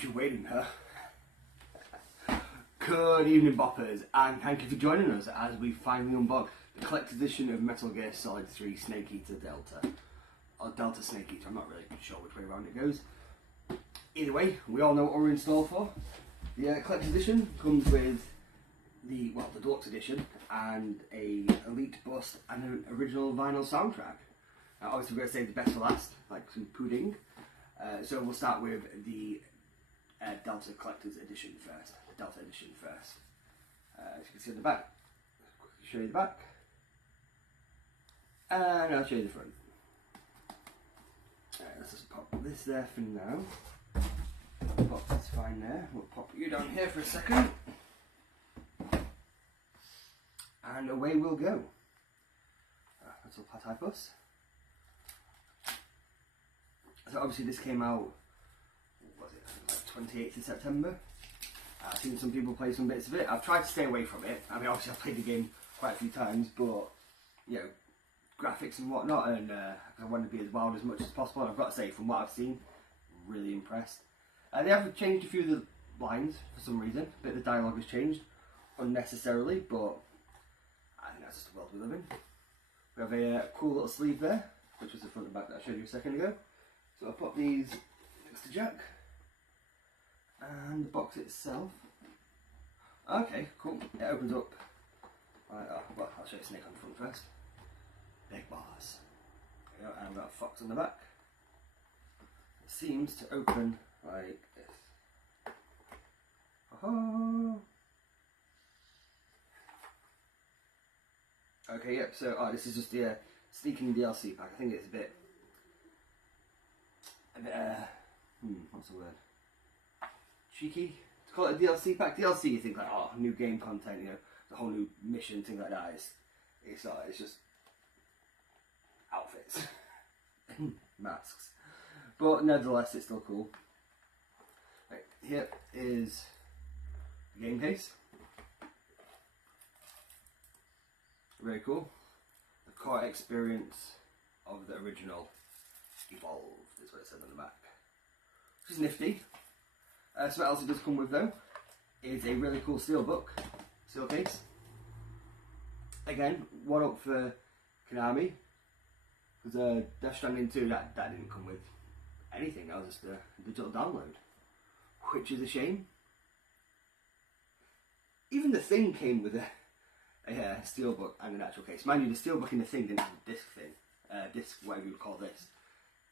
kept you waiting, huh? Good evening, boppers, and thank you for joining us as we finally unbox the collector's edition of Metal Gear Solid 3 Snake Eater Delta. Or Delta Snake Eater, I'm not really sure which way around it goes. Either way, we all know what we're in store for. The collector's edition comes with the deluxe edition and a elite bust and an original vinyl soundtrack. Obviously we're going to save the best for last, like some pudding. So we'll start with the Delta Collector's Edition first. The Delta Edition first. As you can see on the back, I'll quickly show you the back. And I'll show you the front. Let's just pop this there for now. Pop this fine there. We'll pop you down here for a second. And away we'll go. That's all platypus. So obviously this came out, what was it, like 28th of September. I've seen some people play some bits of it. I've tried to stay away from it. I mean, obviously I've played the game quite a few times, but, you know, graphics and whatnot, and I want to be as wild as much as possible. And I've got to say, from what I've seen, really impressed. They have changed a few of the lines for some reason. A bit of the dialogue has changed unnecessarily, but I think that's just the world we live in. We have a cool little sleeve there, which was the front and back that I showed you a second ago. So I'll pop these next to Jack. And the box itself. Okay, cool. It opens up. Well, I'll show you Snake on the front first. Big bars. There we go, and I've got a fox on the back. It seems to open like this. Oh. Okay, yep, so this is just the sneaking DLC pack. I think it's a bit what's the word? Cheeky? To call it a DLC pack. DLC, you think like, oh, new game content, you know, the whole new mission, things like that. It's not, it's just outfits. Masks. But nevertheless, it's still cool. Right, here is the game case. Very cool. The core experience of the original Evolved is what it says on the back. Which is nifty. So what else it does come with though is a really cool steel case. Again, one up for Konami, because Death Stranding 2 that didn't come with anything. That was just a digital download, which is a shame. Even the Thing came with a steelbook and an actual case. Mind you, the steelbook and the Thing didn't have a disc thing, disc, whatever you would call this,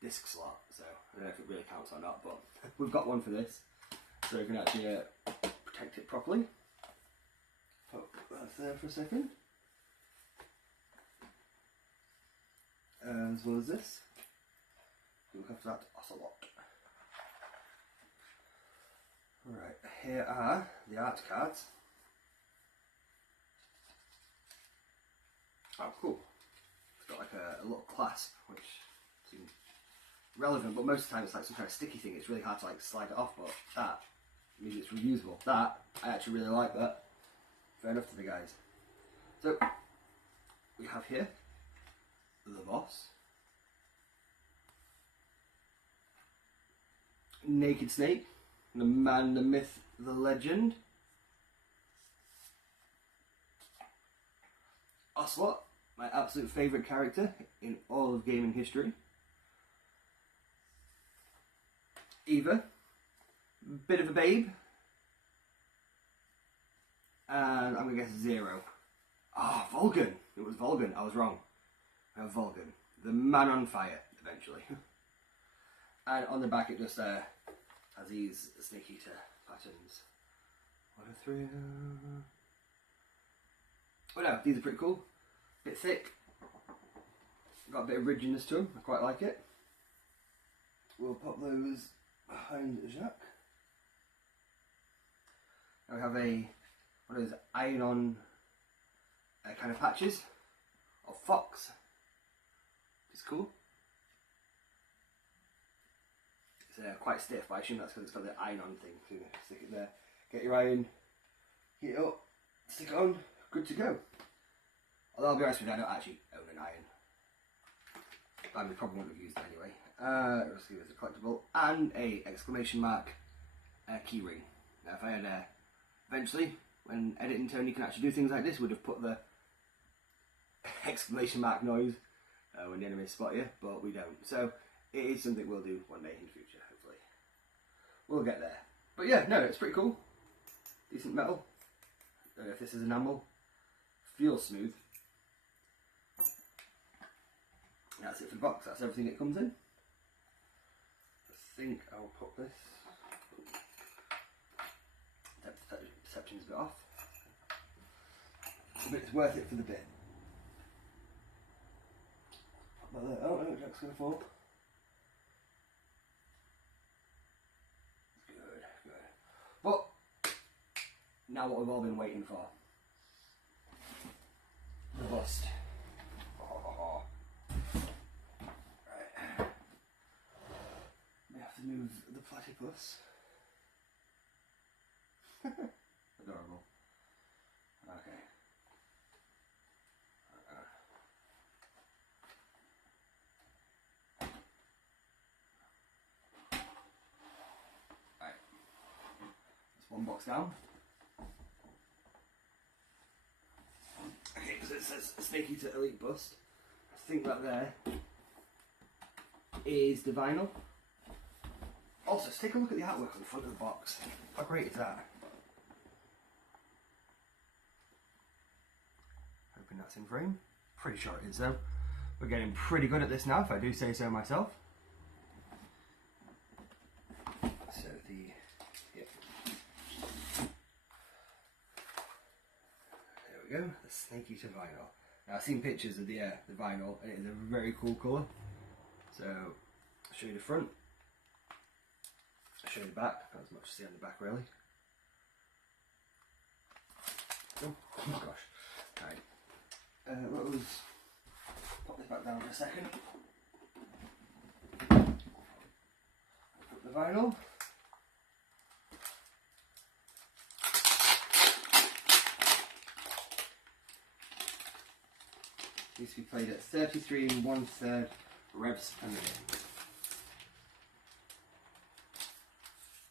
disc slot. So I don't know if it really counts or not, but we've got one for this, so we can actually protect it properly. Put that there for a second. As well as this. Look after that ocelot. Right, here are the art cards. Oh, cool. It's got like a little clasp, which seems relevant, but most of the time it's like some kind of sticky thing. It's really hard to like slide it off, but that means it's reusable. That, I actually really like that. Fair enough to the guys. So, we have here the boss. Naked Snake, the man, the myth, the legend. Ocelot, my absolute favourite character in all of gaming history. Eva, bit of a babe. And I'm going to guess Zero. Ah, oh, Vulcan. It was Vulcan. I was wrong. Vulcan. The man on fire, eventually. And on the back it just has these Snake Eater patterns. What a thrill. Well, no, these are pretty cool. Bit thick. Got a bit of ridginess to them. I quite like it. We'll pop those behind Jacques. Now we have one of those iron-on kind of patches of Fox. It's cool. It's quite stiff, but I assume that's because it's got the iron-on thing. So you stick it there, get your iron, heat it up, stick it on, good to go. Although I'll be honest with you, I don't actually own an iron. I probably wouldn't have used it anyway. Let's see, there's a collectible and a exclamation mark key ring. Now if I had eventually, when editing Tony can actually do things like this, would have put the exclamation mark noise when the enemies spot you, but we don't. So it is something we'll do one day in the future, hopefully. We'll get there. But yeah, no, it's pretty cool. Decent metal. Don't know if this is enamel. Feels smooth. That's it for the box. That's everything it comes in. I think I'll put this. Depth perception's a bit off. But it's worth it for the bit. Oh no, Jack's gonna fall. Good. But now what we've all been waiting for. The bust. Right. We have to move the platypus. Adorable. Okay. Right. That's one box down. Okay, because it says Snake Eater Elite Bust. I think that there is the vinyl. Also, let's take a look at the artwork on the front of the box. How great is that? Hoping that's in frame. Pretty sure it is though. We're getting pretty good at this now, if I do say so myself. So there we go, the Snake Eater vinyl. Now I've seen pictures of the vinyl and it is a very cool colour. So I'll show you the front. I'll show you the back, not as much to see on the back really. Oh my gosh. Right. Pop this back down for a second. Put the vinyl. Needs to be played at 33 1/3 revs per minute.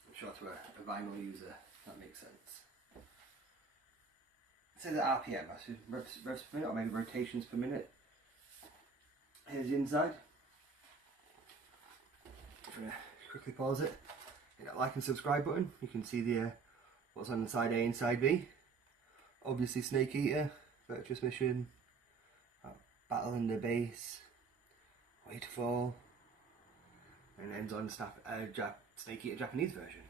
I'm sure to a vinyl user that makes sense. It says RPM, that's revs per minute, or maybe rotations per minute. Here's the inside. I'm going to quickly pause it. Hit that like and subscribe button. You can see the what's on side A and side B. Obviously Snake Eater, Virtuous Mission, Battle in the Base, Way to Fall, and ends on Snake Eater Japanese version.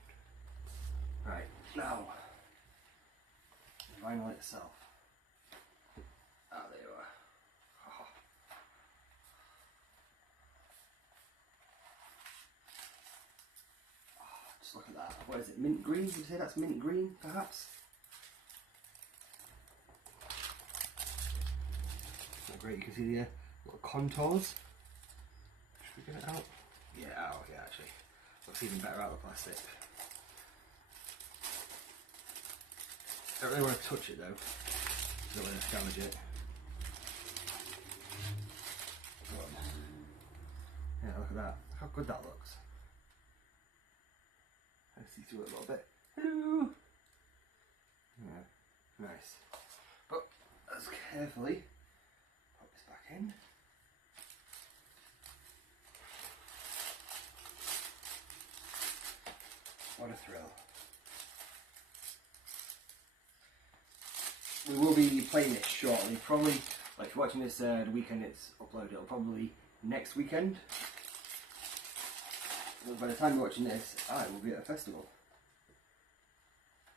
Right, now, the vinyl itself. Ah, there you are. Oh. Oh, just look at that. What is it, mint green? Would you say that's mint green, perhaps? Great, you can see the little contours. Should we get it out? Yeah, actually. Looks even better out of the plastic. Don't really want to touch it though. Don't want to damage it. Yeah, look at that. Look how good that looks. I see through it a little bit. Hello! Yeah, nice. But let's carefully in. What a thrill. We will be playing this shortly, probably, like if you're watching this the weekend it's uploaded, it'll probably next weekend. But by the time you're watching this, I will be at a festival.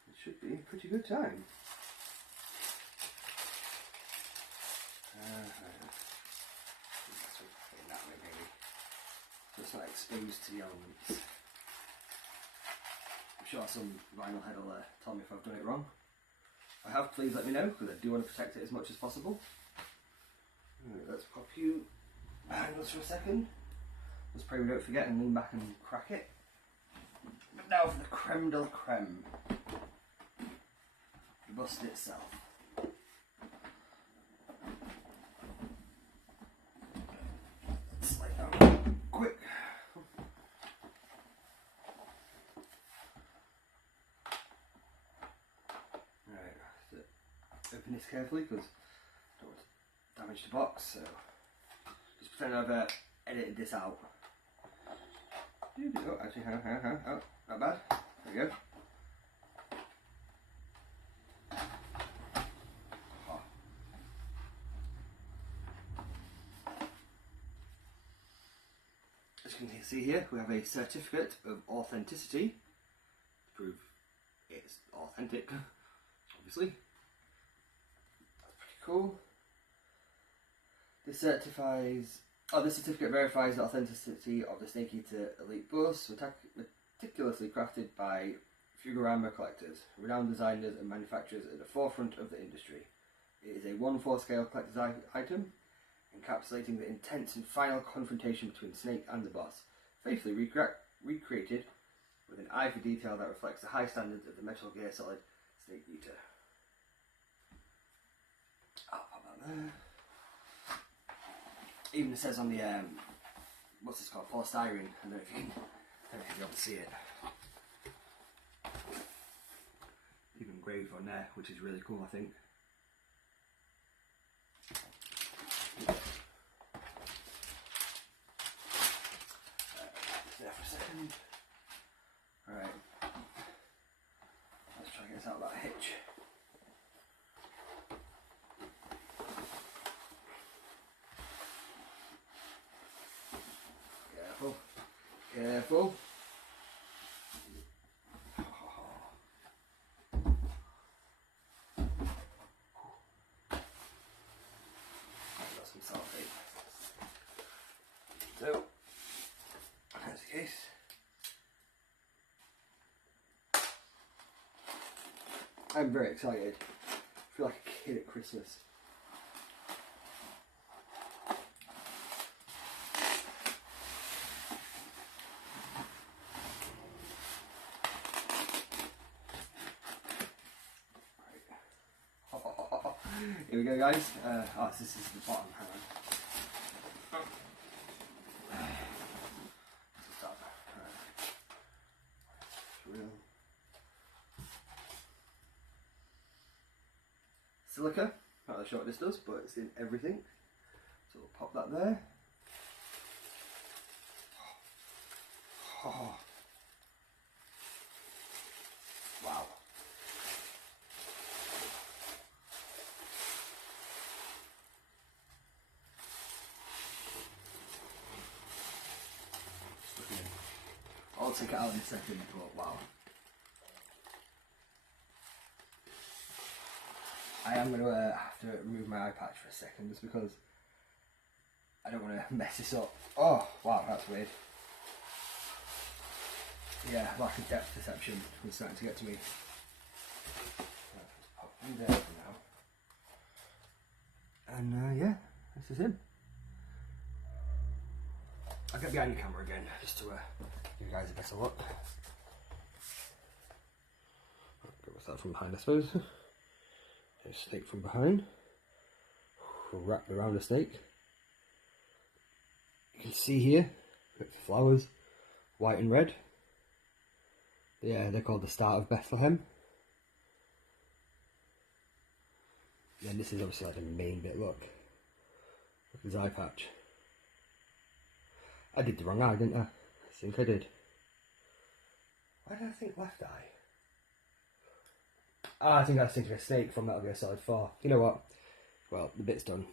It should be a pretty good time. So it's not exposed to the elements. I'm sure some vinyl head will tell me if I've done it wrong. If I have, please let me know, because I do want to protect it as much as possible. Right, let's pop you handles for a second. Let's pray we don't forget and lean back and crack it. But now for the creme de la creme. The bust itself. Slide down quick. carefully because I don't want to damage the box. So just pretend I've edited this out. Oh, actually, hang on. Oh, not bad. There we go. Oh. As you can see here, we have a certificate of authenticity to prove it's authentic, obviously. That's pretty cool. This certificate verifies the authenticity of the Snake Eater Elite bus, meticulously crafted by Figurama collectors, renowned designers and manufacturers at the forefront of the industry. It is a 1/4 scale collector's item, encapsulating the intense and final confrontation between Snake and the boss, faithfully recreated with an eye for detail that reflects the high standards of the Metal Gear Solid Snake Eater. I'll pop that there. Even it says on the what's this called, polystyrene. I don't know if you can be able to see it. Even engraved on there, which is really cool, I think. There for a second. Alright. Let's try and get this out of that hitch. Careful. Careful. I've got some sellotape. So, that's the case. I'm very excited. I feel like a kid at Christmas. Here we go, guys. This is the bottom. Hang on. Stop. Real. Silica. Not really sure what this does, but it's in everything. So we'll pop that there. Oh. Wow. I'll take it out in a second, but wow. I am going to have to remove my eye patch for a second just because I don't want to mess this up. Oh, wow, that's weird. Yeah, lack of depth perception was starting to get to me. Let's pop you there for now. And yeah, this is him. I'll get behind the camera again just to give you guys a better look. Go with that from behind, I suppose. There's a snake from behind. Wrapped around a snake. You can see here, the flowers, white and red. Yeah, they're called the Star of Bethlehem. Then this is obviously like the main bit, look. Look at his eye patch. I did the wrong eye, didn't I? I think I did. Why did I think left eye? I think I was thinking of a snake from Metal Gear Solid 4. You know what? Well, the bit's done.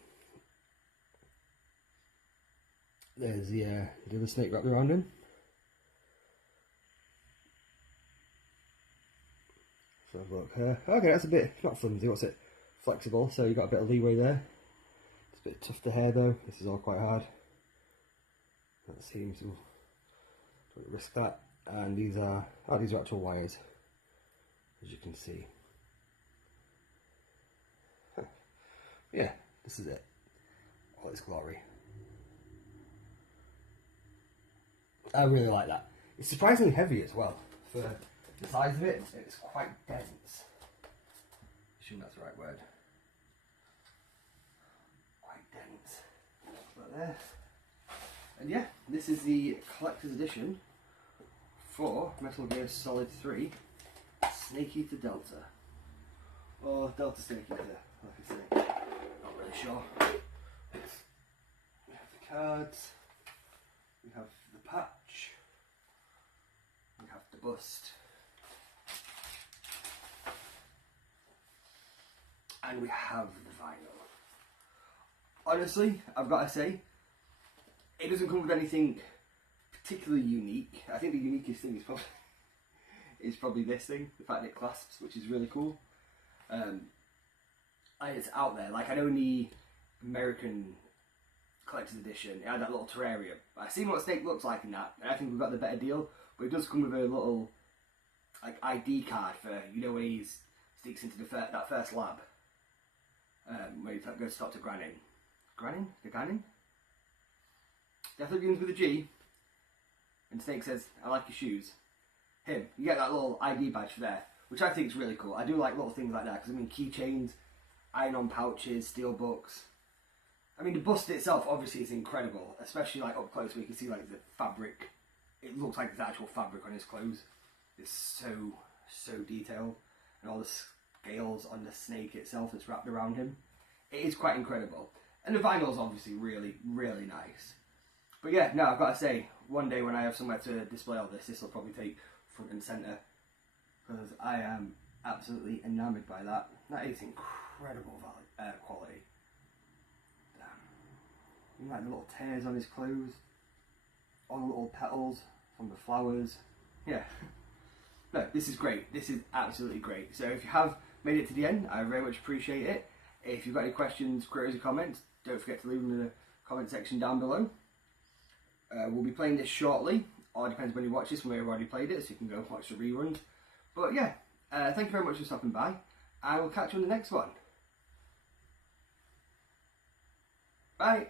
There's the other snake wrapped around him. So have a look here. Okay, that's a bit, not flimsy, what's it? Flexible, so you've got a bit of leeway there. It's a bit tough to hair though. This is all quite hard. That seems to don't risk that. And these are actual wires, as you can see. Yeah, this is it. All its glory. I really like that. It's surprisingly heavy as well. For the size of it, it's quite dense. Assuming that's the right word. Quite dense. Put that there. And yeah, this is the collector's edition for Metal Gear Solid 3 Snake Eater Delta. Or Delta Snake Eater. like I say, not really sure. We have the cards, we have the patch, we have the bust, and we have the vinyl. Honestly, I've got to say, it doesn't come with anything particularly unique. I think the uniquest thing is probably this thing, the fact that it clasps, which is really cool. And it's out there. Like, I know in the American collector's edition, it had that little terrarium. I've seen what Snake looks like in that, and I think we've got the better deal. But it does come with a little like ID card for, you know, when he sneaks into that first lab, where he goes to talk to Granin. Granin? Definitely begins with a G. And Snake says, "I like your shoes." Him. You get that little ID badge for there, which I think is really cool. I do like little things like that, because I mean, keychains, iron-on pouches, steel books. I mean, the bust itself obviously is incredible, especially like up close where you can see like the fabric. It looks like there's actual fabric on his clothes. It's so detailed, and all the scales on the snake itself that's wrapped around him. It is quite incredible, and the vinyl's obviously really nice. But yeah, no, I've got to say, one day when I have somewhere to display all this will probably take front and centre, because I am absolutely enamoured by that. That is incredible quality. Damn. You like the little tears on his clothes, all the little petals from the flowers. Yeah. No, this is great. This is absolutely great. So if you have made it to the end, I very much appreciate it. If you've got any questions, queries or comments, don't forget to leave them in the comment section down below. We'll be playing this shortly, or it depends when you watch this, we may have already played it, so you can go watch the reruns. But yeah, thank you very much for stopping by. I will catch you on the next one. Bye!